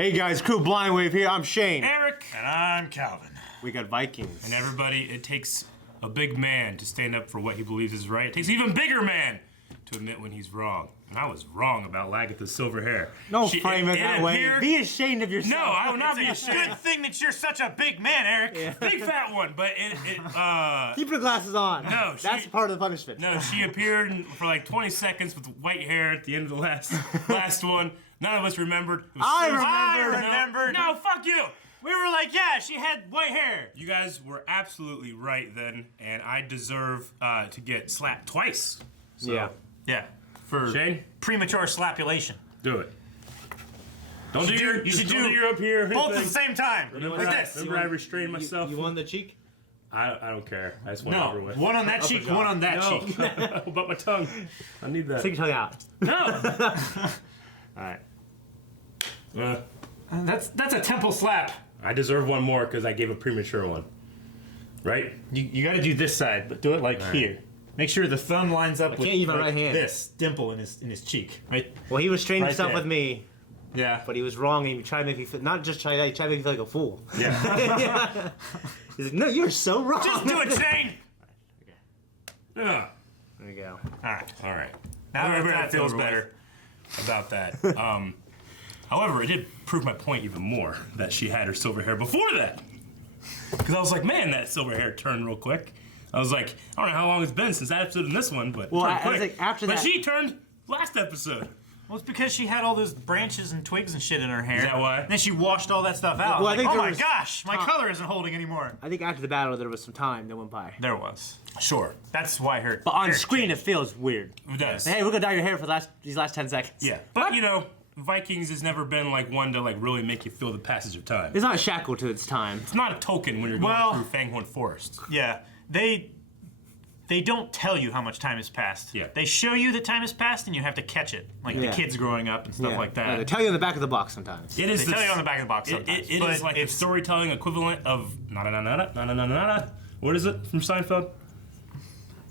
Hey guys, Crew Blind Wave here. I'm Shane. Eric. And I'm Calvin. We got Vikings. And everybody, it takes a big man to stand up for what he believes is right. It takes an even bigger man to admit when he's wrong. And I was wrong about Lagatha's silver hair. Don't frame it that way. Appeared, Be ashamed of yourself. No, I will not be ashamed. Good thing that you're such a big man, Eric. Yeah. Big fat one, but Keep your glasses on. No, that's part of the punishment. No, she appeared for like 20 seconds with white hair at the end of the last one. None of us remembered. I remembered. No, fuck you. We were like, yeah, she had white hair. You guys were absolutely right then, and I deserve to get slapped twice. So, Yeah. For Shane, premature slapulation. do it. Don't do your up here. Both at the same time. Remember, like this. Remember I restrained myself? You won the cheek? I don't care. I just want it over No, with. one on that cheek, one on that cheek. How about my tongue? I need that. Stick your tongue out. No! Alright. That's a temple slap. I deserve one more because I gave a premature one. Right? You got to do this side, but do it like here. Make sure the thumb lines up with can't use my right hand. this dimple in his cheek. Right? Well, he restrained Right himself there. with me, Yeah. but he was wrong. He tried to make me feel, not just try that, he tried to make me feel like a fool. Yeah. He's like, no, you're so wrong. Just do it, Shane. Yeah. There you go. All right. All right. Now that Everybody that's feels over better about that. However, it did prove my point even more that she had her silver hair before that. Because I was like, man, that silver hair turned real quick. I was like, I don't know how long it's been since that episode and this one, but Well, turned I was quick. like, after but that- she turned last episode. Well, it's because she had all those branches and twigs and shit in her hair. Is that why? Then she washed all that stuff out. Well, I Like, think oh there my was gosh, my color isn't holding anymore. I think after the battle, there was some time that went by. There was. Sure. That's why her. But on hair screen, changed. it feels weird. It does. Hey, we're gonna dye your hair for these last 10 seconds. Yeah. But, you know, Vikings has never been like one to like really make you feel the passage of time. It's not shackled to its time. It's not a token when you're going through Fanghorn Forest. Yeah, they don't tell you how much time has passed. Yeah. They show you that time has passed, and you have to catch it, like the Yeah. kids growing up and stuff like that. They tell you in the back of the box sometimes. It is They tell you on the back of the box sometimes. It but is like the it's storytelling equivalent of na-na-na-na-na-na-na-na. What is it from Seinfeld?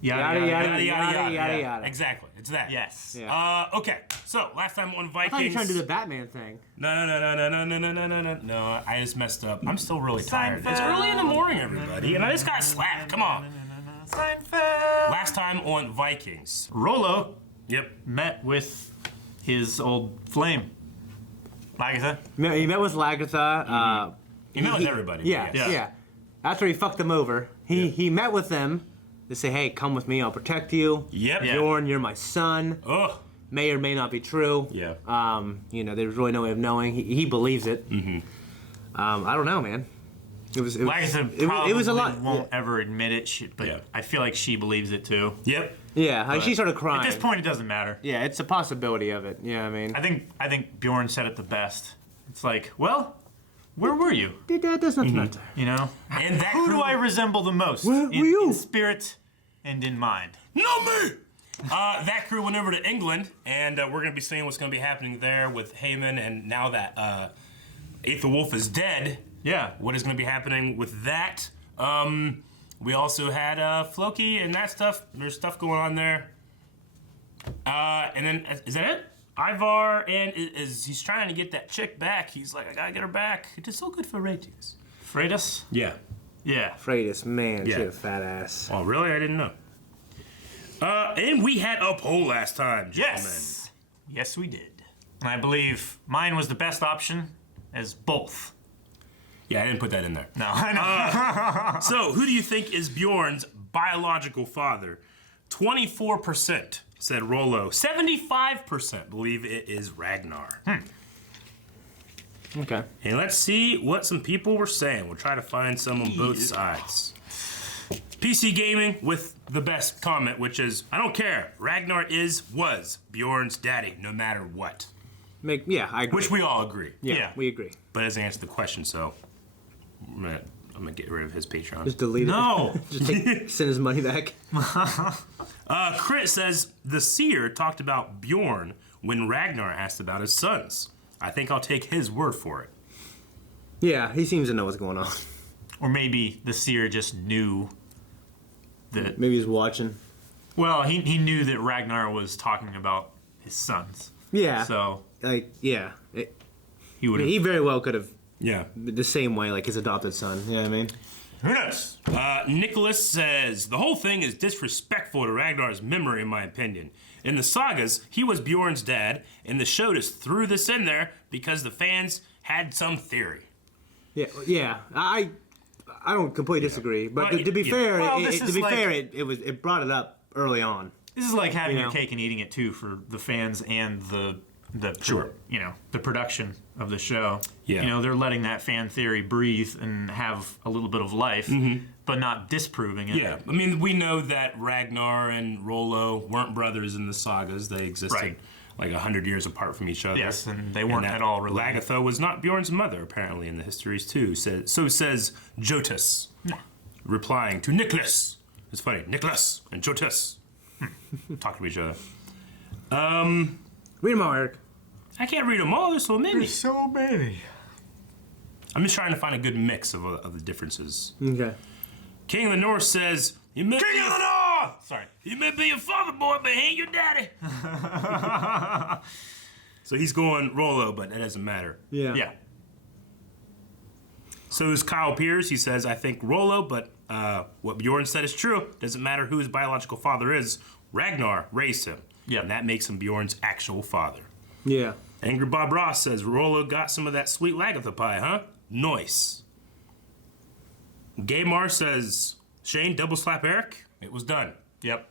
Yada, yada, yada, yeah. yada. Exactly, it's that. yes. Yeah. Okay, so last time on I thought you were Vikings. trying to do the Batman thing. No, I just messed up. I'm still really tired. It's Seinfeld. early in the morning, everybody, and I just got slapped. Come on. Seinfeld. Last time on Vikings. Rollo Yep. met with his old flame, Lagatha. He met with Lagatha. He met with everybody. Yeah, yes. yeah. After he fucked them over, he met with them to say, hey, come with me, I'll protect you. Yep. Yeah. Bjorn, you're my son. Ugh. May or may not be true. Yeah. You know, there's really no way of knowing. He believes it. Mm-hmm. I don't know, man. Lagatha probably it was a lot. won't ever admit it, but Yeah. I feel like she believes it too. Yep. Yeah, like she started crying. At this point, it doesn't matter. Yeah, it's a possibility of it. Yeah, I mean, I think Bjorn said it the best. It's like, well, where were you? that does not matter. You know, And that who do crew- I resemble the most? Where were in, you? in spirit and in mind. No me! That crew went over to England, and we're going to be seeing what's going to be happening there with Haman, and now that Aether Wolf is dead, Yeah. what is going to be happening with that? We also had Floki and that stuff. There's stuff going on there. And then, is that it? Ivar, and is he's trying to get that chick back. He's like, I gotta get her back. It is so good for ratings. Freitas? Yeah. Yeah. Freitas, man, Yeah. she had a fat ass. Oh, really? I didn't know. And we had a poll last time, gentlemen. Yes. Yes, we did. And I believe mine was the best option as both. Yeah, I didn't put that in there. No, I know. So, who do you think is Bjorn's biological father? 24% said Rollo. 75% believe it is Ragnar. Okay. And let's see what some people were saying. We'll try to find some on both sides. PC Gaming with the best comment, which is, I don't care. Ragnar was Bjorn's daddy, no matter what. Yeah, I agree. Which we all agree. yeah, we agree. But it doesn't answer the question, so I'm gonna get rid of his Patreon. Just delete No. it. Just send his money back. Crit says the seer talked about Bjorn when Ragnar asked about his sons. I think I'll take his word for it. Yeah, he seems to know what's going on. Or maybe the seer just knew that. Maybe he's watching. Well, he knew that Ragnar was talking about his sons. Yeah. So Like, yeah. he would have. He very well could have Yeah. the same way, like his adopted son. You know what I mean? Who knows? Nicholas says, the whole thing is disrespectful to Ragnar's memory, in my opinion. In the sagas, he was Bjorn's dad, and the show just threw this in there because the fans had some theory. Yeah. I don't completely disagree, but Well, to be fair, Well, this is like- it brought it up early on. This is like having You your know. cake and eating it too for the fans and the Sure. the production of the show. Yeah. You know, they're letting that fan theory breathe and have a little bit of life, but not disproving it. Yeah, I mean, we know that Ragnar and Rollo weren't brothers in the sagas. They existed Right. like 100 years apart from each other. Yes, and they weren't that at all related. Lagertha was not Bjorn's mother, apparently, in the histories, too. So says Jotus, replying to Nicholas. It's funny, Nicholas and Jotus talk to each other. Read them all, Eric. I can't read them all, there's so many. so many. I'm just trying to find a good mix of the differences. Okay. King of the North says, King of the North! Sorry. You may be your father, boy, but he ain't your daddy. So he's going Rollo, but that doesn't matter. Yeah. Yeah. So is Kyle Pierce. He says, I think Rollo, but what Bjorn said is true. Doesn't matter who his biological father is. Ragnar raised him. Yeah. And that makes him Bjorn's actual father. Yeah. Angry Bob Ross says, Rollo got some of that sweet Lagertha pie, huh? Nice. Gaymar says, Shane, double slap Eric. It was done. Yep.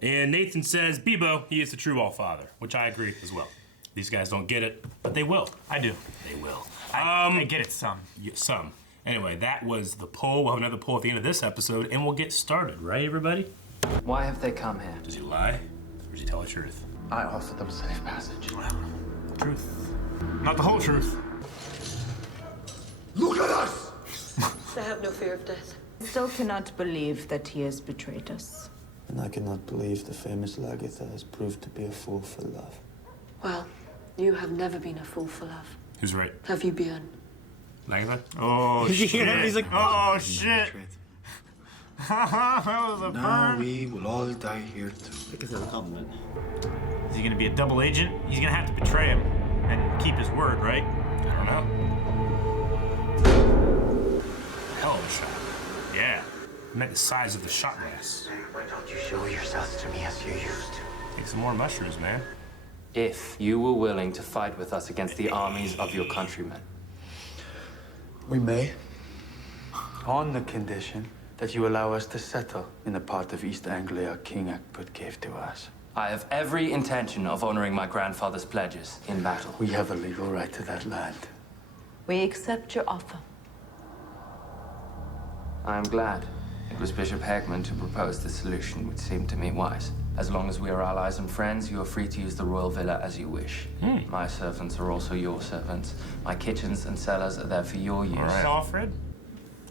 And Nathan says, Bebo, he is the true all-father, which I agree as well. These guys don't get it, but they will. I do. They will. I get it some. Yeah, some. Anyway, that was the poll. We'll have another poll at the end of this episode, and we'll get started. Right, everybody? Why have they come here? Does he lie, or does he tell the truth? I offer them safe passage. Truth. Not the whole truth. Look at us! I have no fear of death. I still cannot believe that he has betrayed us. And I cannot believe the famous Lagertha has proved to be a fool for love. Well, you have never been a fool for love. Who's right? Have you, Bjorn? Lagertha? Oh, Did you shit. hear him? He's like, Oh, shit. That was a Now burn. we will all die here too. I guess that's a compliment. Is he going to be a double agent? He's going to have to betray him and keep his word, right? I don't know. Hell of a shot. Yeah. I meant the size of the shot glass. Why don't you show yourselves to me as you used to? Take some more mushrooms, man. If you were willing to fight with us against the armies of your countrymen. We may, on the condition that you allow us to settle in the part of East Anglia King Egbert gave to us. I have every intention of honoring my grandfather's pledges in battle. We have a legal right to that land. We accept your offer. I am glad it was Bishop Hegman who proposed the solution, which seemed to me wise. As long as we are allies and friends, you are free to use the royal villa as you wish. My servants are also your servants. My kitchens and cellars are there for your use. All right, Alfred.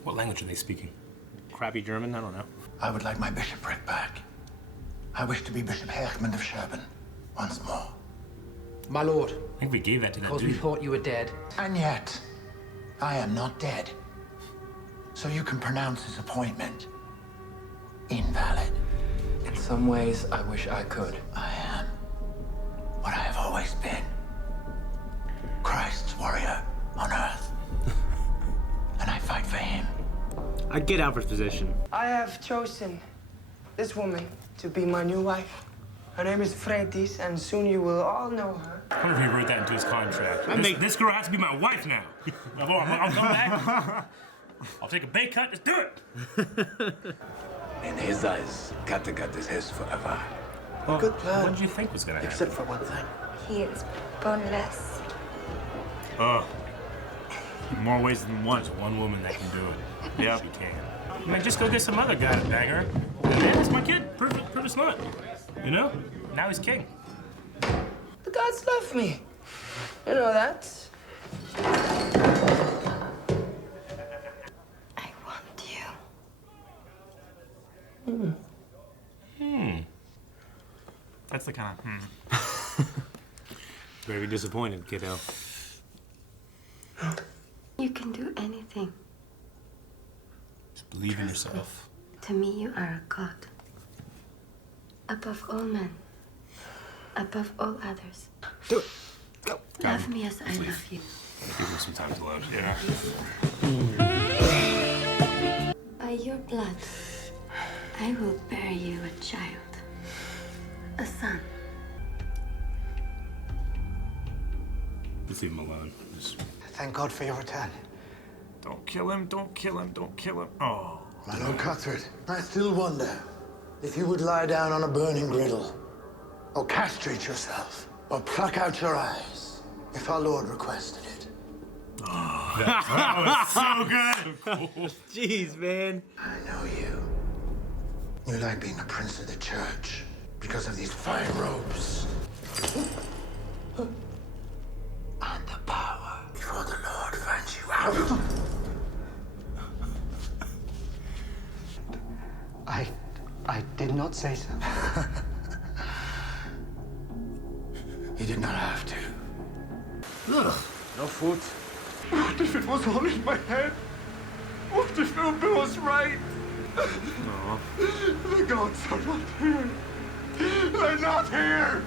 What language are they speaking? Crappy German? I don't know. I would like my bishopric back. I wish to be Bishop Herman of Sherborne once more. My lord, I think we gave that to that because we dude. thought you were dead. And yet, I am not dead. So you can pronounce his appointment invalid. In some ways, I wish I could. I am what I have always been. Christ's warrior on earth. And I fight for him. I get Alfred's position. I have chosen this woman to be my new wife. Her name is Fretis, and soon you will all know her. I wonder if he wrote that into his contract. This girl has to be my wife now. I'll come back. I'll take a pay cut. Let's do it. In his eyes, Kattegat is his forever. Good plan. What did you think was gonna happen? Except for one thing. He is boneless. Oh, More ways than one. there's one woman that can do it. Yeah. She can. Man, just go get some other guy to bang her. Man, that's my kid. Perfect slut. You know? Now he's king. The gods love me. You know that. I want you. That's the kind of, Very disappointed, kiddo. You can do anything. Just believe in yourself. To me, you are a god. Above all men. Above all others. Do it. Go. Love me as I love you. Give him some time to load. Yeah. By your blood, I will bear you a child. A son. Let's leave him alone. Just... Thank God for your return. Don't kill him, don't kill him, don't kill him. Oh. My Lord Cuthbert, I still wonder if you would lie down on a burning griddle, or castrate yourself, or pluck out your eyes, if our Lord requested it. That was so good. Jeez, man. I know you. You like being a prince of the church because of these fine robes. And the power before the Lord finds you out. I did not say so. You did not have to. No food. What if it was all in my head? What if Uber was right? The gods are not here. They're not here.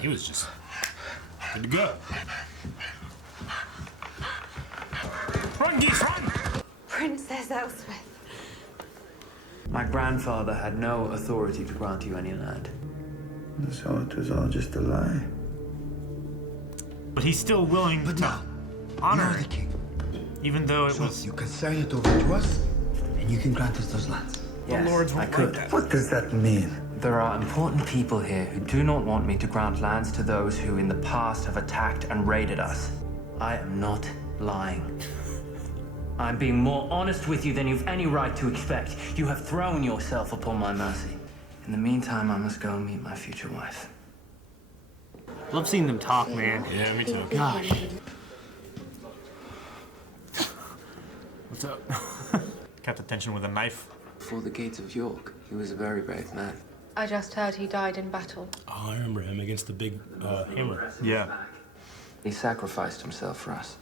He was just good to go. Run, geese, run! Princess Elspeth. My grandfather had no authority to grant you any land. So it was all just a lie. But he's still willing to honor You're the king. even though it So was... you can sign it over to us, and you can grant us those lands. Yes, lords I won't could. like that. What does that mean? There are important people here who do not want me to grant lands to those who in the past have attacked and raided us. I am not lying. I'm being more honest with you than you've any right to expect. You have thrown yourself upon my mercy. In the meantime, I must go and meet my future wife. Love seeing them talk, man. Yeah, me too. Gosh. What's up? Kept attention with a knife. Before the gates of York, he was a very brave man. I just heard he died in battle. Oh, I remember him against the big hammer. Yeah. He sacrificed himself for us.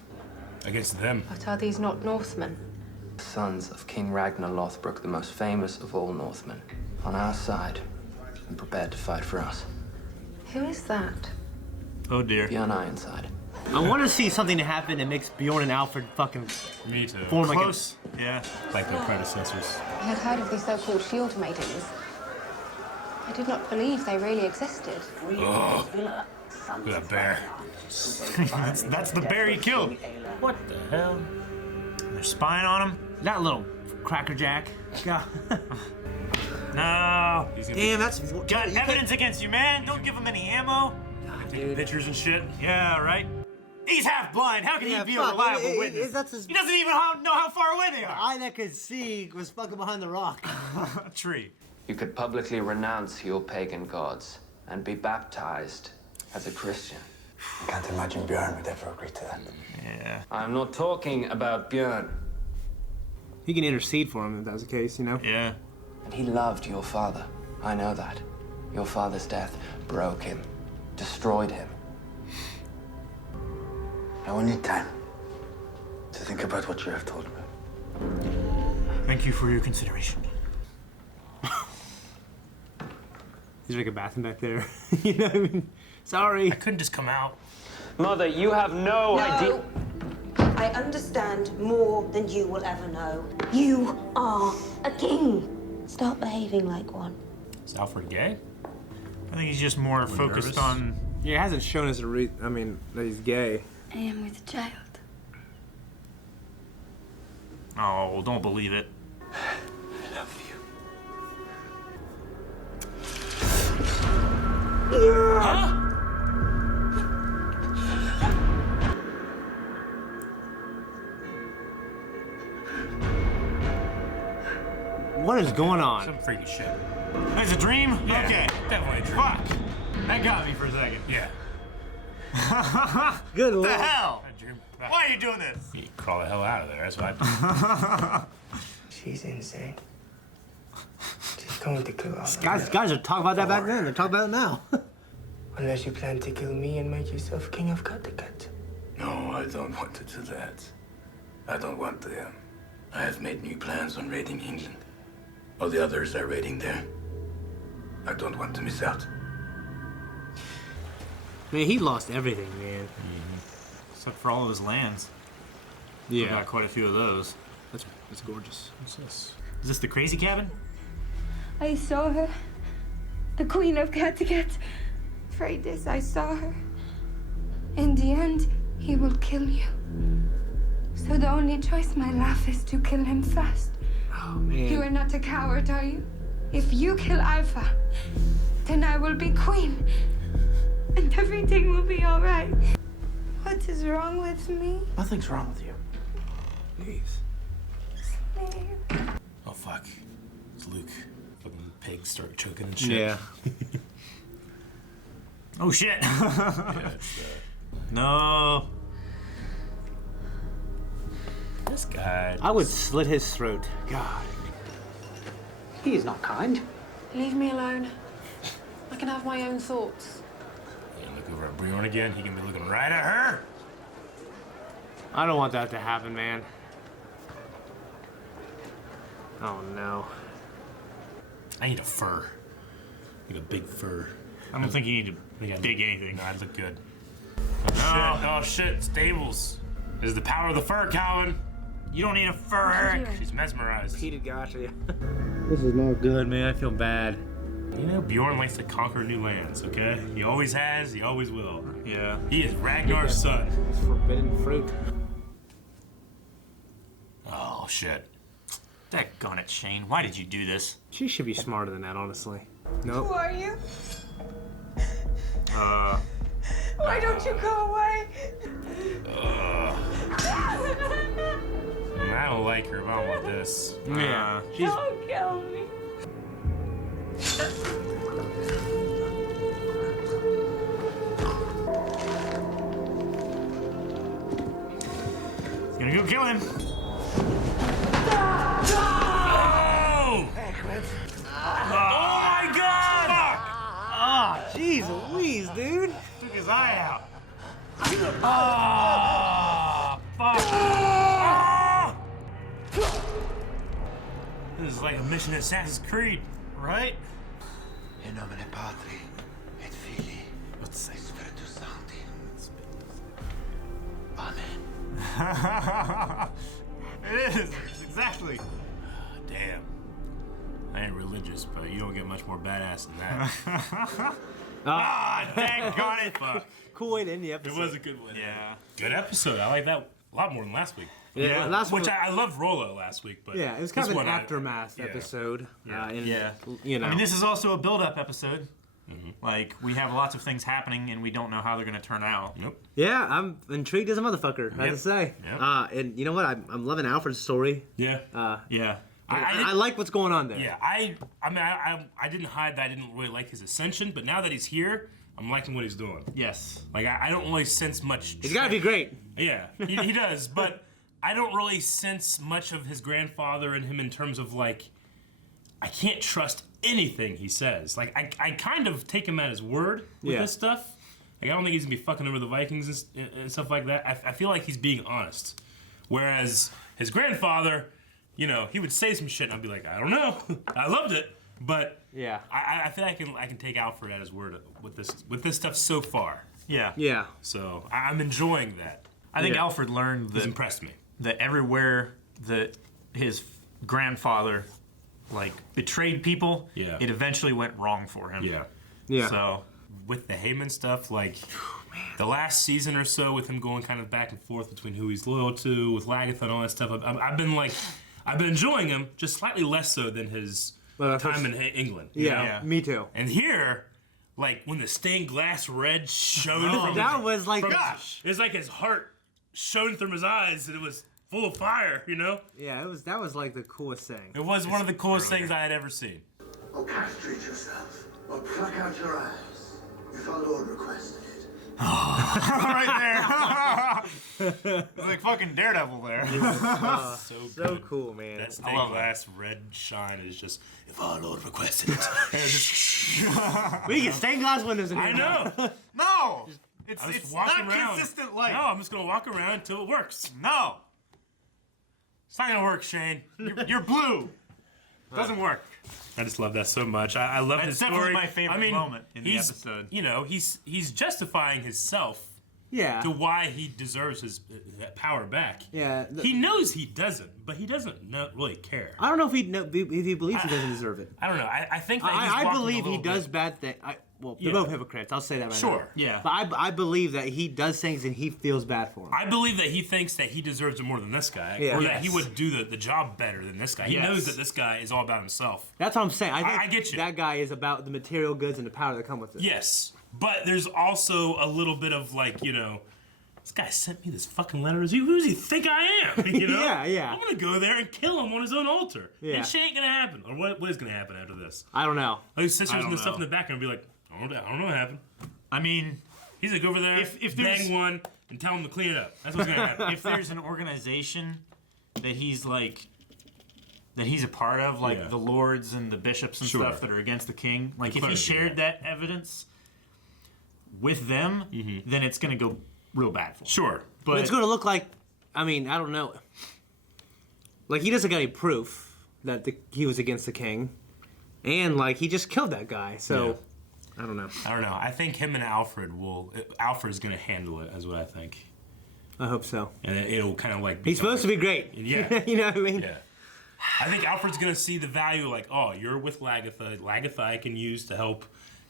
Against them. But are these not Northmen? Sons of King Ragnar Lothbrok, the most famous of all Northmen, on our side and prepared to fight for us. Who is that? Oh dear. Bjorn Ironside. I want to see something happen that makes Bjorn and Alfred fucking Me too. form like a... Close. Yeah. Like their predecessors. I had heard of these so-called shield maidens. I did not believe they really existed. Oh, look at that bear. that's the bear he killed. What the hell? They're spying on him. That little crackerjack. God. No. Damn, that's... Got evidence against you, man. Don't give him any ammo. Taking pictures and shit. Yeah, right? He's half blind. How can Yeah, he be a fuck, reliable witness? that's his... He doesn't even know how far away they The are. eye that could see was fucking behind the rock. A tree. You could publicly renounce your pagan gods and be baptized as a Christian. I can't imagine Bjorn would ever agree to that. Yeah. I'm not talking about Bjorn. He can intercede for him if that was the case, you know? Yeah. And he loved your father. I know that. Your father's death broke him, destroyed him. I will need time to think about what you have told me. Thank you for your consideration. He's like a bathroom back there. You know what I mean? Sorry. I couldn't just come out. Mother, you have no idea. I understand more than you will ever know. You are a king. Start behaving like one. Is Alfred gay? I think he's just more focused nervous? on... Yeah, it hasn't shown us that he's gay. I am with a child. Oh, don't believe it. I love you. Huh? What is going on? Some freaky shit. It's a dream? Yeah, Okay. definitely a dream. Fuck. That got me for a second. Yeah. Good What lord. the hell? A dream. Why are you doing this? You crawl the hell out of there. That's what I do. She's insane. She's going to kill us. Guys are talking about that back then. They're talking about it now. Unless you plan to kill me and make yourself king of Kattegat. No, I don't want to do that. I don't want to. I have made new plans on raiding England. All the others are raiding there. I don't want to miss out. Man, he lost everything, man. Except for all of his lands. We got quite a few of those. That's gorgeous. What's this? Is this the crazy cabin? I saw her. The Queen of Kattegat. Freydis, I saw her. In the end, he will kill you. So the only choice, my love, is to kill him first. Oh, man. You are not a coward, are you? If you kill Alpha, then I will be queen. And everything will be all right. What is wrong with me? Nothing's wrong with you. Please. Slave. Oh fuck. It's Luke. Fucking pigs start choking and shit. Yeah. Oh shit! Yeah, it's No. this guy. I would slit his throat. God. He is not kind. Leave me alone. I can have my own thoughts. Yeah, look over at Bjorn again. He can be looking right at her. I don't want that to happen, man. Oh, no. I need a fur. Like a big fur. I don't think you need to dig anything. No, I'd look good. Oh shit, stables. This is the power of the fur, Calvin. You don't need a fur, Eric. She's mesmerized. Peter gotcha. This is not good, man. I feel bad. You know, Bjorn likes to conquer new lands, okay? He always has, he always will. Yeah. He is Ragnar's son. It's forbidden fruit. Oh shit. Daggone it, Shane. Why did you do this? She should be smarter than that, honestly. Who Nope. are you? Why don't you go away? I don't like her, but I don't want this. Yeah. She's Don't kill me. Gonna go kill him. Oh my god! Oh, jeez Louise, dude. Took his eye out. Oh, fuck. This is like a mission in Assassin's Creed, right? In nomine Patri et Filii et Spiritus Sancti. Amen. It is. Exactly. Damn. I ain't religious, but you don't get much more badass than that. Ah, daggone it. Fuck. Cool way to end the It episode. was a good one. Yeah. Good episode. I like that a lot more than last week. Yeah, last Which one- I loved Rollo last week, but Yeah, it was kind this of an one aftermath episode. And, Yeah. You know. I mean, this is also a build-up episode. Like, we have lots of things happening, and we don't know how they're going to turn out. Nope. Yeah, I'm intrigued as a motherfucker, I have to say. Yep. And you know what? I'm loving Alfred's story. Yeah. Yeah. I like what's going on there. Yeah, I mean, I didn't hide that I didn't really like his ascension, but now that he's here, I'm liking what he's doing. Yes. Like, I don't really sense much. He's got to be great. Yeah, he does, but I don't really sense much of his grandfather in him in terms of, like, I can't trust anything he says. Like, I kind of take him at his word with this stuff. Like, I don't think he's going to be fucking over the Vikings and stuff like that. I feel like he's being honest. Whereas his grandfather, you know, he would say some shit and I'd be like, I don't know. I loved it. But Yeah. I feel like I can take Alfred at his word with this stuff so far. Yeah. Yeah. So I'm enjoying that. I think Yeah. Alfred learned He's that, impressed me. that everywhere that his grandfather, like, betrayed people, Yeah. it eventually went wrong for him. Yeah. Yeah. So, With the Heyman stuff, like the last season or so, with him going kind of back and forth between who he's loyal to, with Lagatha and all that stuff, I've been enjoying him, just slightly less so than his time in England. you know? Yeah, me too. And here, like when the stained glass red shone from That was like, it's like his heart shone from his eyes, and it was full of fire. You know, yeah, that was like the coolest thing. it was one of the coolest things I had ever seen. Or castrate yourself, or pluck out your eyes, if our Lord requested it. right there. Like fucking Daredevil there. So cool, man. That stained glass red shine is just, if our Lord requested it. And it's just, We get stained glass windows in here. I know. No! It's I'm just it's walking not around. consistent light. No, I'm just gonna walk around until it works. No! It's not gonna work, Shane. You're blue. Doesn't work. I just love that so much. I love That's his story. definitely my favorite I mean, moment in the episode. You know, he's justifying himself Yeah. to why he deserves his that power back. Yeah. He knows he doesn't, but he doesn't really care. I don't know if he believes he doesn't deserve it. I don't know. I think that he's I walking believe a he little does bit. bad things. Well, they're Yeah. both hypocrites. I'll say that right Sure. now. Yeah. But I believe that he does things and he feels bad for them. I believe that he thinks that he deserves it more than this guy, Yeah. or that Yes. he would do the job better than this guy. He Yes. knows that this guy is all about himself. That's what I'm saying. I think I get you. that guy is about the material goods and the power that come with it. Yes, but there's also a little bit of like, you know, this guy sent me this fucking letter. Who does he think I am? You know? Yeah. I'm gonna go there and kill him on his own altar. Yeah. And shit ain't gonna happen. Or what is gonna happen after this? I don't know. Like his sister's I don't and stuff know. in the background and be like, I don't know what happened. I mean, He's gonna go over there, If there's- bang one, and tell him to clean it up. That's what's gonna happen. if there's an organization that he's a part of, like Yeah. the lords and the bishops and Sure. stuff that are against the king, like The if he clergy, shared that evidence with them, then it's gonna go real bad for him. Sure. But it's going to look like, I mean, I don't know. Like, he doesn't got any proof that he was against the king. And, like, he just killed that guy. So, I don't know. I don't know. I think him and Alfred's gonna handle it, is what I think. I hope so. And it'll kind of like. He's supposed to be great. Yeah. You know what I mean? Yeah. I think Alfred's gonna see the value, like, oh, you're with Lagatha. Lagatha I can use to help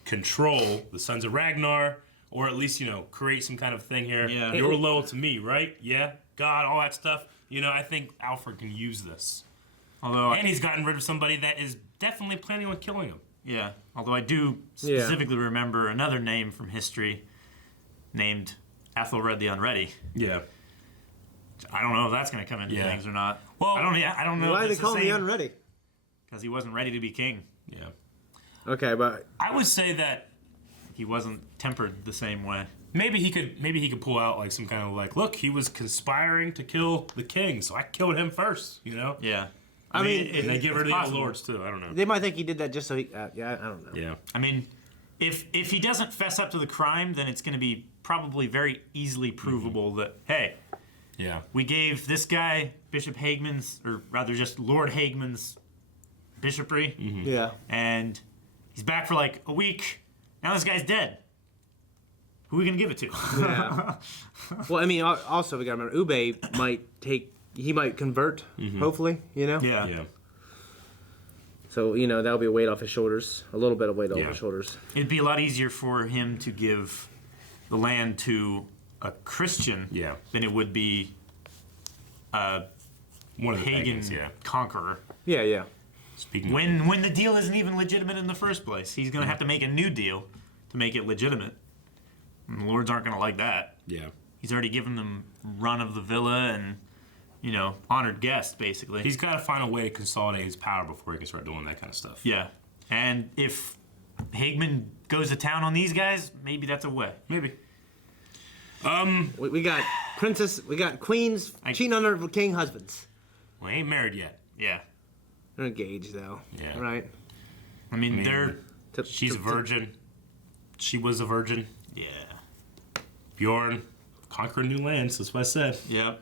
control the Sons of Ragnar, or at least, you know, create some kind of thing here. Yeah. You're loyal to me, right? Yeah. God, all that stuff. You know, I think Alfred can use this. Although, And he's gotten rid of somebody that is definitely planning on killing him. yeah, although I do specifically remember another name from history named Athelred the Unready. Yeah. I don't know if that's gonna come into Yeah. things or not. Well, I don't know. Why if do they it's call the him the same, unready? because he wasn't ready to be king. Yeah. Okay, but I would say that He wasn't tempered the same way. maybe he could pull out like some kind of like, look, he was conspiring to kill the king, so I killed him first, you know? Yeah. I mean, And they get rid of the possible. lords too. I don't know. they might think he did that just so he. Yeah, I don't know. Yeah. I mean, if he doesn't fess up to the crime, then it's going to be probably very easily provable that, hey, Yeah. we gave this guy Bishop Hageman's, or rather just Lord Hageman's bishopry, Yeah. and he's back for like a week. Now this guy's dead. Who are we going to give it to? Yeah. Well, I mean, also we gotta remember Ube might convert. Hopefully, you know. Yeah. Yeah. So that'll be a weight off his shoulders. A little bit of weight off Yeah. his shoulders. It'd be a lot easier for him to give the land to a Christian Yeah. than it would be a One of the pagan pagans, yeah. conqueror. Yeah, yeah. Speaking When the deal isn't even legitimate in the first place, he's going to have to make a new deal to make it legitimate. And the lords aren't going to like that. yeah. He's already given them run of the villa and, honored guest, basically. He's got to find a way to consolidate his power before he can start doing that kind of stuff. Yeah. And if Hageman goes to town on these guys, maybe that's a way. Maybe. We got queens cheating on their king husbands. Well, he ain't married yet. Yeah. They're engaged though. Yeah. Right. I mean, they're... She's a virgin. She was a virgin. Yeah. Bjorn, conquering new lands. That's what I said. Yep.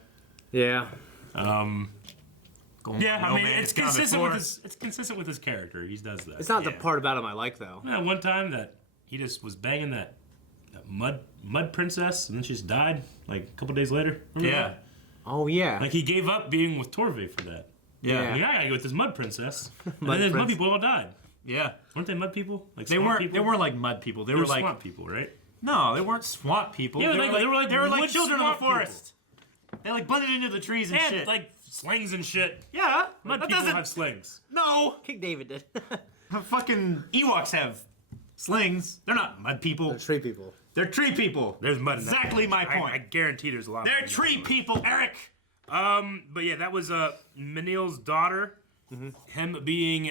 Yeah. Yeah, I mean, it's consistent with his. It's consistent with his character. He does that. It's not the part about him I like though. Yeah, one time that he just was banging that mud princess, and then she just died like a couple days later. Remember that? Oh yeah. Like he gave up being with Torve for that. Yeah. Like, I gotta go with this mud princess. And Mud then the mud prince. people all died. Yeah. Weren't they mud people? Like They swamp weren't. people? They weren't like mud people. They They were were like swamp people, right? no. They weren't swamp people. Yeah, they were like wood children of the swamp people. forest. They like blended into the trees and They had shit. like slings and shit. yeah, Mud that people doesn't. have slings. No, King David did. fucking Ewoks have slings. They're not mud people. Tree people. They're tree people. There's mud. In that Exactly place. my point. I guarantee there's a lot. of They're mud in that tree place. people, Eric. But yeah, that was Manil's daughter. Him being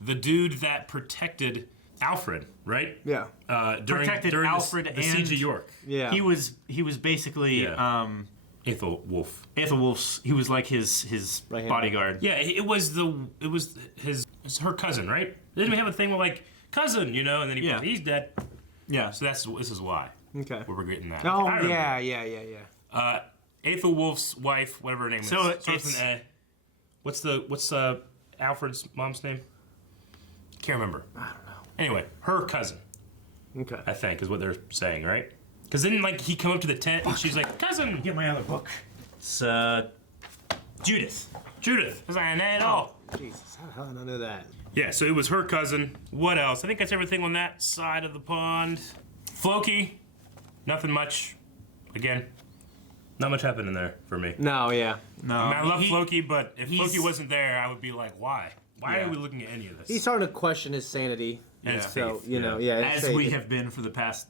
the dude that protected Alfred, right? Yeah. Protected during Alfred the siege and- of York. Yeah. He was basically Yeah. Aethelwulf. Aethelwulf's. He was like his Right-hand bodyguard. Yeah, it was her cousin, right? Didn't we have a thing with like cousin, and then Yeah. he's dead. Yeah. So this is why Okay. we're getting that. Oh I remember. yeah. Aethelwulf's wife, whatever her name So is. Starts with an A. What's Alfred's mom's name? Can't remember. I don't know. Anyway, her cousin, Okay. I think, is what they're saying, right? Because then, like, he come up to the tent and she's like, cousin! Get my other book. It's Judith. Judith. I was like, nah, at all. Jesus, how the hell did I know that? Yeah, so it was her cousin. What else? I think that's everything on that side of the pond. Floki, nothing much. Again, not much happened in there for me. No, yeah. No, I mean, I love Floki, but if Floki wasn't there, I would be like, why? Why are we looking at any of this? He's starting to question his sanity. And his So, faith, you know, yeah. his as faith. we have been for the past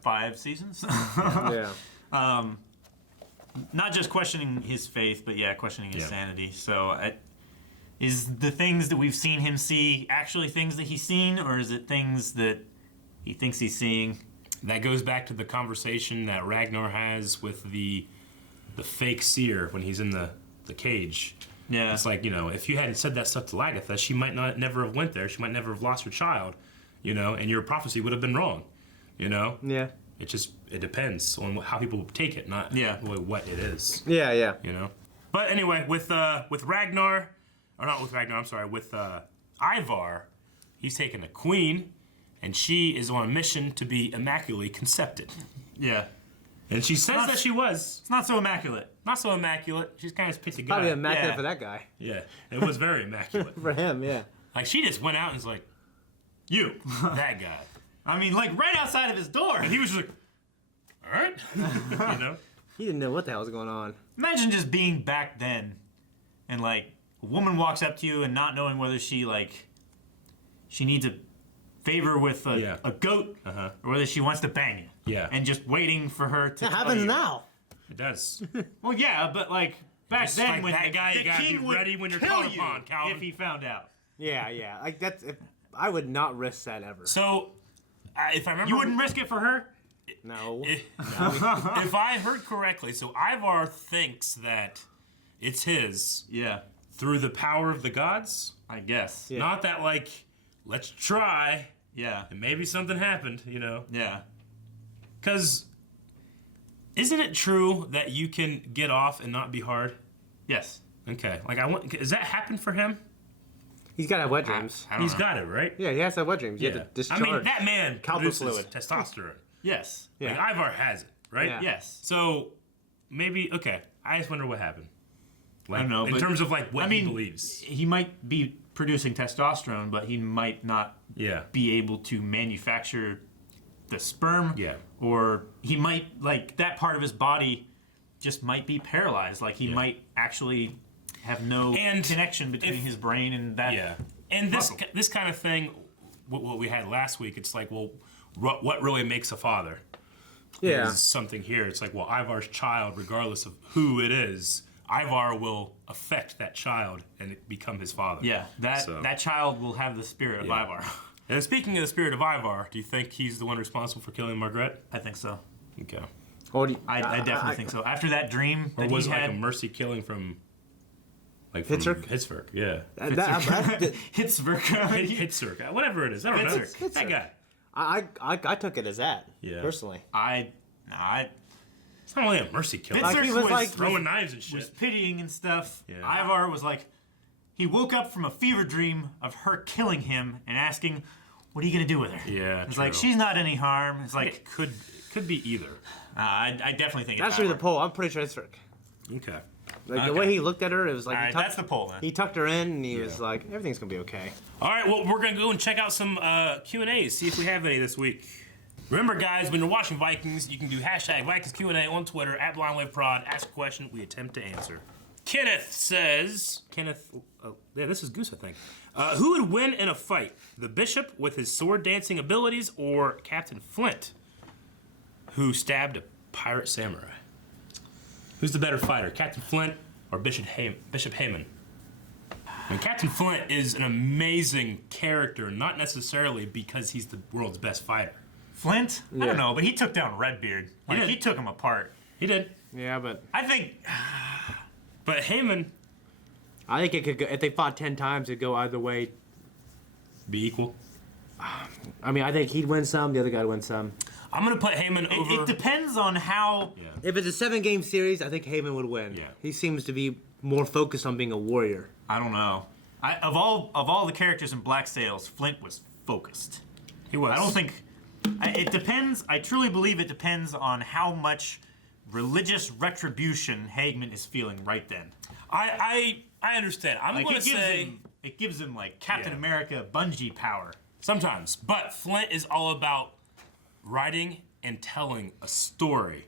5 seasons. Yeah. Not just questioning his faith, but questioning his sanity. So, is the things that we've seen him see actually things that he's seen, or is it things that he thinks he's seeing? That goes back to the conversation that Ragnar has with the fake seer when he's in the cage. Yeah. It's like, you know, if you hadn't said that stuff to Lagatha, she might never have went there. She might never have lost her child, you know, and your prophecy would have been wrong, you know? Yeah. It depends on how people take it, not really what it is. Yeah, yeah. You know? But anyway, with Ragnar, or not with Ragnar, I'm sorry, with Ivar, he's taking a queen, and she is on a mission to be immaculately concepted. Yeah. And she says that she was. It's not so immaculate. Not so immaculate. She's kind of picked a guy. Probably immaculate for that guy. Yeah, it was very immaculate. For him, yeah. Like, she just went out and was like, you, that guy. I mean, like, right outside of his door. And he was just like, all right. You know? He didn't know what the hell was going on. Imagine just being back then, and, like, a woman walks up to you and not knowing whether she needs a favor with a goat, or whether she wants to bang you. Yeah. And just waiting for her to It happens now. It does. Well, yeah, but, like, back Just then like when that guy, the you gotta king be would ready when you're kill called you upon, Calvin. if he found out. Yeah, yeah. Like, I would not risk that ever. So, if I remember... You wouldn't risk it for her? No. If I heard correctly, so Ivar thinks that it's his. Yeah. Through the power of the gods? I guess. Yeah. Not that, like, let's try. Yeah. And maybe something happened, you know? Yeah. Because isn't it true that you can get off and not be hard? Yes. Okay. Like, does that happen for him? He's got to have wet dreams. He's got it, right? Yeah, he has to have wet dreams. You have to discharge. I mean, that man Cowper produces fluid. testosterone. Yes. Like, Ivar has it, right? Yeah. Yes. So, maybe, okay. I just wonder what happened. Like, I don't know. In terms of, like, what he believes. He might be producing testosterone, but he might not be able to manufacture the sperm. Yeah. Or he might, like, that part of his body just might be paralyzed. Like, he might actually have no connection between his brain and that. Yeah. And this kind of thing, what we had last week, it's like, well, what really makes a father? Yeah. There's something here. It's like, well, Ivar's child, regardless of who it is, Ivar will affect that child and become his father. Yeah, that child will have the spirit of Ivar. And speaking of the spirit of Ivar, do you think he's the one responsible for killing Margaret? I think so. Okay. I definitely think so. After that dream Or that was he it like had, a mercy killing from... Like Hitzerk? Hitzerk, yeah. Hitzerk. Hitzerk, whatever it is. I don't know. Hitzerk. That guy. I took it as that, personally. It's not only a mercy killing. Hitzerk he was like throwing knives and shit. was pitying and stuff. Yeah. Ivar was like, he woke up from a fever dream of her killing him and asking, "What are you gonna do with her?" Yeah, it's like she's not any harm. It's like it could be either. I definitely think That's it's really the Ivar. poll. I'm pretty sure it's Rick. Okay. Like the way he looked at her, it was like All right, that's the poll then. he tucked her in and he was like, everything's gonna be okay. All right, well, we're going to go and check out some Q&As, see if we have any this week. Remember, guys, when you're watching Vikings, you can do hashtag Vikings Q&A on Twitter, @BlindWaveProd. Ask a question, we attempt to answer. Kenneth says... this is Goose, I think. Who would win in a fight? The Bishop with his sword dancing abilities or Captain Flint, who stabbed a pirate samurai? Who's the better fighter, Captain Flint or Bishop Heyman? And Captain Flint is an amazing character, not necessarily because he's the world's best fighter. Flint? I don't know, but he took down Redbeard. Like, he took him apart. He did. Yeah, but I think... But Heyman... I think it could go, if they fought 10 times, it'd go either way. Be equal? I mean, I think he'd win some, the other guy would win some. I'm going to put Heyman over... It depends on how... Yeah. If it's a 7-game series, I think Heyman would win. Yeah. He seems to be more focused on being a warrior. I don't know. Of all the characters in Black Sails, Flint was focused. He was. I don't think. It depends. I truly believe it depends on how much religious retribution Hagman is feeling right then. I understand. I'm Like, going to say it gives him like Captain America bungee power. sometimes, but Flint is all about writing and telling a story,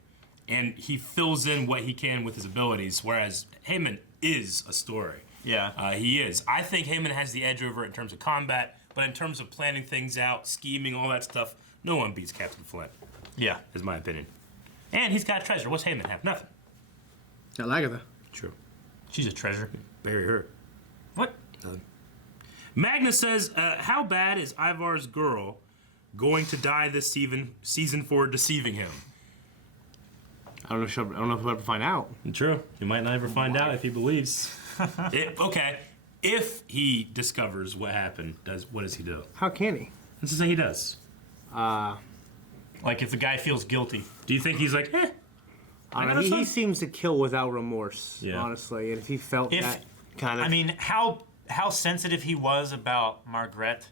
and he fills in what he can with his abilities. Whereas Heyman is a story. Yeah. He is. I think Heyman has the edge over it in terms of combat, but in terms of planning things out, scheming, all that stuff, no one beats Captain Flint. Yeah. Is my opinion. And he's got treasure. What's Heyman have? Nothing. Got Lagatha. True. She's a treasure. Bury her. What? Magnus says, how bad is Ivar's girl going to die this season for deceiving him? I don't know if we'll ever find out. True. You might not ever find out if he believes. Okay. If he discovers what happened, what does he do? How can he? This is what he does. Like if the guy feels guilty. Do you think he's like, I don't know, he seems to kill without remorse, honestly. And if he felt that kind of... I mean, how sensitive he was about Margaret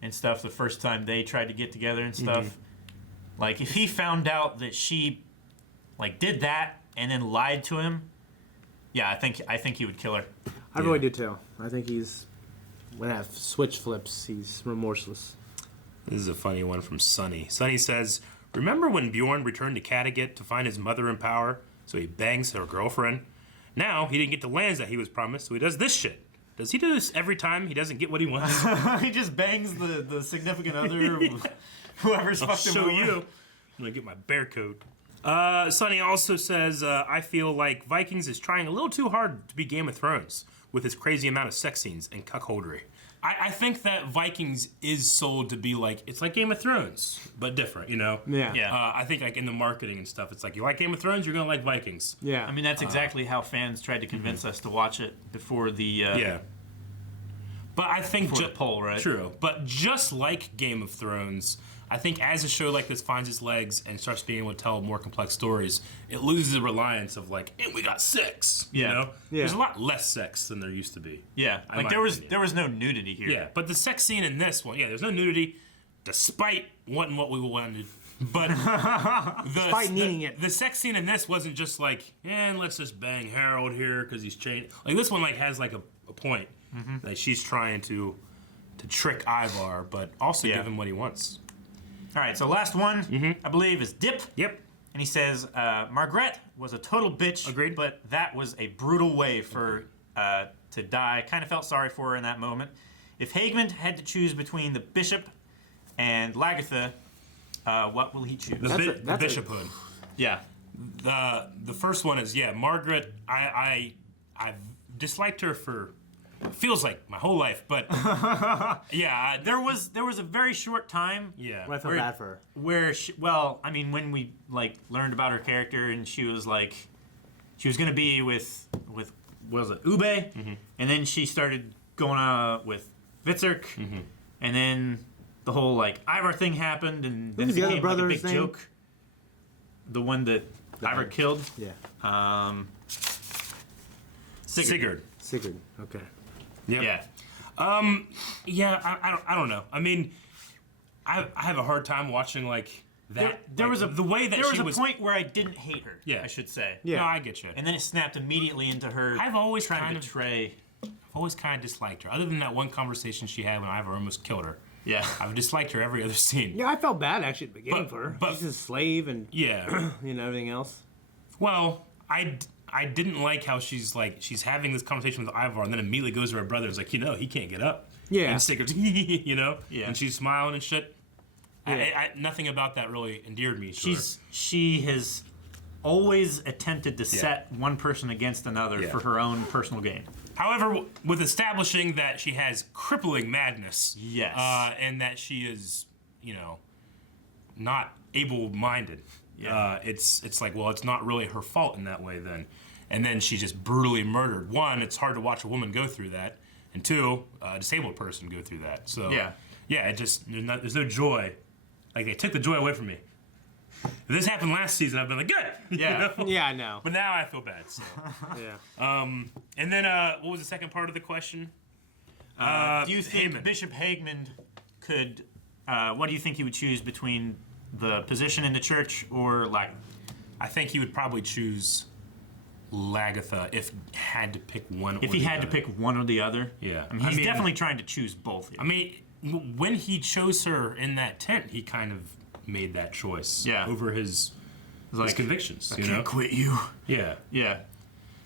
and stuff the first time they tried to get together and stuff. Like, if he found out that she, like, did that and then lied to him, yeah, I think he would kill her. I really do, too. I think when that switch flips, he's remorseless. This is a funny one from Sonny. Sonny says, remember when Bjorn returned to Kattegat to find his mother in power, so he bangs her girlfriend? Now, he didn't get the lands that he was promised, so he does this shit. Does he do this every time he doesn't get what he wants? He just bangs the significant other, whoever's fucked him show over. you. I'm gonna get my bear coat. Sonny also says, I feel like Vikings is trying a little too hard to be Game of Thrones with his crazy amount of sex scenes and cuckoldry. I think that Vikings is sold to be like, it's like Game of Thrones, but different, you know? Yeah. I think like in the marketing and stuff, it's like, you like Game of Thrones, you're gonna like Vikings. Yeah. I mean, that's exactly how fans tried to convince us to watch it before the But I think the poll, right? True. But just like Game of Thrones, I think as a show like this finds its legs and starts being able to tell more complex stories, it loses the reliance of like, and we got sex. You know? There's a lot less sex than there used to be. Yeah. Like there was no nudity here. Yeah, but the sex scene in this one, there's no nudity, despite wanting what we wanted. But despite needing it. The sex scene in this wasn't just like, and let's just bang Harold here because he's chained. Like this one like has like a point. That she's trying to trick Ivar, but also give him what he wants. All right, so last one, I believe, is Dip. Yep. And he says, Margaret was a total bitch. Agreed. But that was a brutal way for to die. Kind of felt sorry for her in that moment. If Hagman had to choose between the bishop and Lagatha, what will he choose? The bishophood. Yeah. The first one is, Margaret, I've disliked her for... feels like my whole life, but there was a very short time. I felt bad for her. Where when we like learned about her character and she was gonna be with what was it, Ube, and then she started going with Vitzerk, and then the whole like Ivar thing happened, and then it became like a big joke. The one that Ivar killed. Yeah. Sigurd. Okay. Yep. Yeah. I don't know. I mean, I have a hard time watching like that. There was the way that there was a point where I didn't hate her. Yeah. I should say. Yeah. No, I get you. And then it snapped immediately into her. I've always trying kind to betray. I've always kind of disliked her. Other than that one conversation she had when Ivar almost killed her. Yeah. I've disliked her every other scene. Yeah, I felt bad actually at the beginning for her. But she's a slave and everything else. Well, I didn't like how she's having this conversation with Ivar and then immediately goes to her brother and is like, he can't get up. Yeah. And Sigurd's, Yeah. And she's smiling and shit. Yeah. Nothing about that really endeared me to her. She has always attempted to set one person against another for her own personal gain. However, with establishing that she has crippling madness, yes, and that she is, not able-minded, it's like, well, it's not really her fault in that way then. And then she just brutally murdered. One, it's hard to watch a woman go through that, and two, a disabled person go through that. So it just there's no joy. Like they took the joy away from me. If this happened last season, I've been like, good. Yeah, I know. But now I feel bad. So. Yeah. And then what was the second part of the question? Do you think Haemon. Bishop Hageman could? What do you think he would choose between the position in the church or Lagatha? I think he would probably choose Lagatha if had to pick one. If he had to pick one or the other. Yeah. I mean, he's definitely trying to choose both here. I mean, when he chose her in that tent, he kind of made that choice. Yeah. Over his convictions. I can't quit you. Yeah. Yeah.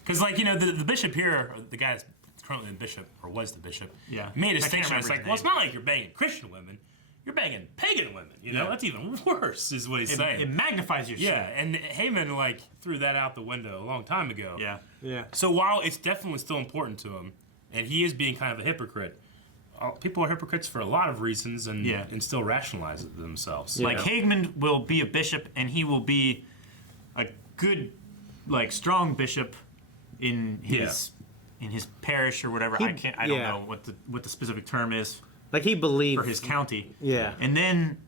Because, like, you know, the bishop here, or the guy that's currently the bishop, or was the bishop, Yeah. made a I can't distinction. It's remember like, his well, it's not like you're banging Christian women. You're banging pagan women, you know? Yeah. That's even worse, is what he's saying. It magnifies your sin. Yeah, and Haman, like, threw that out the window a long time ago. Yeah. Yeah. So while it's definitely still important to him, and he is being kind of a hypocrite, people are hypocrites for a lot of reasons and still rationalize it themselves. Like, Hageman will be a bishop, and he will be a good, like, strong bishop in his parish or whatever. I don't know what the specific term is. Like, he believed for his county. Yeah. And then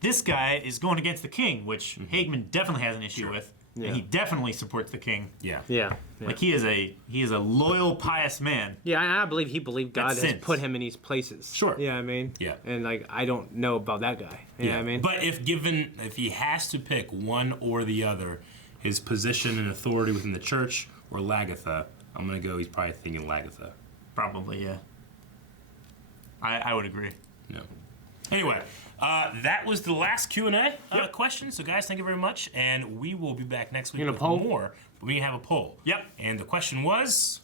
this guy is going against the king, which Hageman definitely has an issue with. Yeah. And he definitely supports the king. Yeah. Yeah. Like, he is a loyal, pious man. Yeah, I believe he believed God That's has sin. put him in these places. Sure. Yeah, I mean. Yeah. And, like, I don't know about that guy. You know what I mean? But if he has to pick one or the other, his position and authority within the church or Lagatha, I'm going to go, he's probably thinking Lagatha. Probably, yeah. I would agree. No. Anyway, that was the last Q&A question. So, guys, thank you very much. And we will be back next week with more. But we have a poll. Yep. And the question was...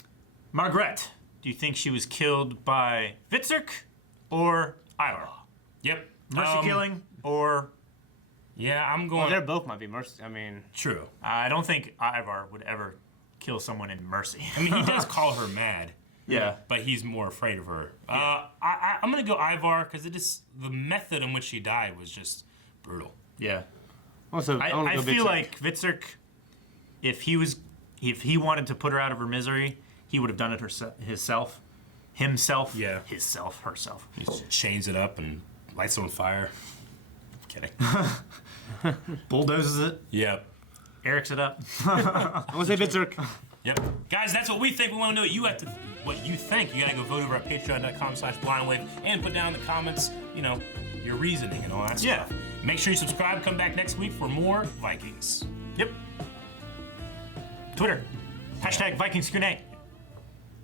Margaret, do you think she was killed by Vitzerk or Ivar? Yep. Mercy killing or... Yeah, I'm going... Well, they both might be mercy. I mean... True. I don't think Ivar would ever kill someone in mercy. I mean, he does call her mad. Yeah. But he's more afraid of her. Yeah. I'm going to go Ivar because the method in which she died was just brutal. Yeah. Also, I feel like Vitzerk, if he wanted to put her out of her misery, he would have done it himself. Yeah. Herself. He chains it up and lights it on fire. Kidding. Bulldozes it. Yep. Eric's it up. I want to say Vitzerk. Yep. Guys, that's what we think. We want to know what you think. You got to go vote over at patreon.com/blindwave and put down in the comments, your reasoning and all that stuff. Make sure you subscribe. Come back next week for more Vikings. Yep. Twitter. #VikingsQ&A.